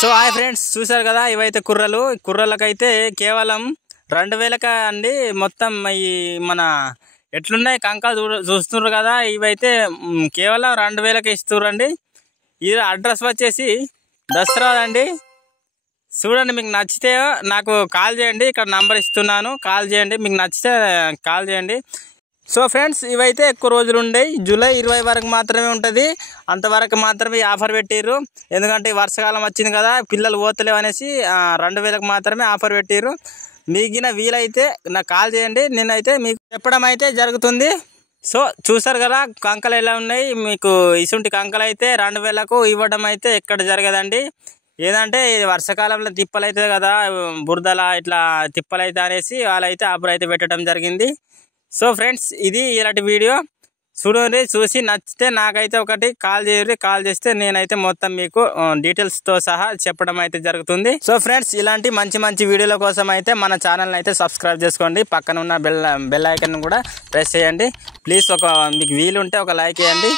So hi friends, చూసారు కదా, ఇవైతే కుర్రలకైతే కేవలం 2000 అండి. మొత్తం ఈ మన ఎట్లున్నాయి కంకాలు చూస్తున్నారు కదా, ఇవైతే కేవలం 2000కి ఇస్తుర్రండి. ఇది అడ్రస్ వచ్చేసి దసరా అండి. చూడండి, మీకు నచ్చితే నాకు కాల్ చేయండి, ఇక్కడ నంబర్ ఇస్తున్నాను, కాల్ చేయండి. మీకు నచ్చితే కాల్ చేయండి. సో ఫ్రెండ్స్, ఇవైతే ఎక్కువ రోజులు ఉండేవి, జూలై 20 వరకు మాత్రమే ఉంటుంది. అంతవరకు మాత్రమే ఆఫర్ పెట్టిర్రు. ఎందుకంటే వర్షాకాలం వచ్చింది కదా, పిల్లలు పోతలేవు అనేసి 2000కి మాత్రమే ఆఫర్ పెట్టిర్రు. మిగిలిన వీలైతే నాకు కాల్ చేయండి, నేనైతే మీకు చెప్పడం అయితే జరుగుతుంది. సో చూసారు కదా కంకలు ఎలా ఉన్నాయి. మీకు ఇసుంటి కంకలు అయితే 2000కు ఇవ్వడం అయితే ఎక్కడ జరగదండి. ఏదంటే వర్షాకాలంలో తిప్పలు అవుతుంది కదా, బురదల ఇట్లా తిప్పలు అయితే అనేసి వాళ్ళైతే ఆఫర్ అయితే పెట్టడం జరిగింది. సో ఫ్రెండ్స్, ఇది ఇలాంటి వీడియో చూడండి. చూసి నచ్చితే నాకైతే ఒకటి కాల్ చేయరు. కాల్ చేస్తే నేనైతే మొత్తం మీకు డీటెయిల్స్తో సహా చెప్పడం అయితే జరుగుతుంది. సో ఫ్రెండ్స్, ఇలాంటి మంచి మంచి వీడియోల కోసం అయితే మన ఛానల్ని అయితే సబ్స్క్రైబ్ చేసుకోండి. పక్కన ఉన్న బెల్ ఐకాన్ కూడా ప్రెస్ చేయండి. ప్లీజ్ మీకు వీలు ఉంటే ఒక లైక్ చేయండి.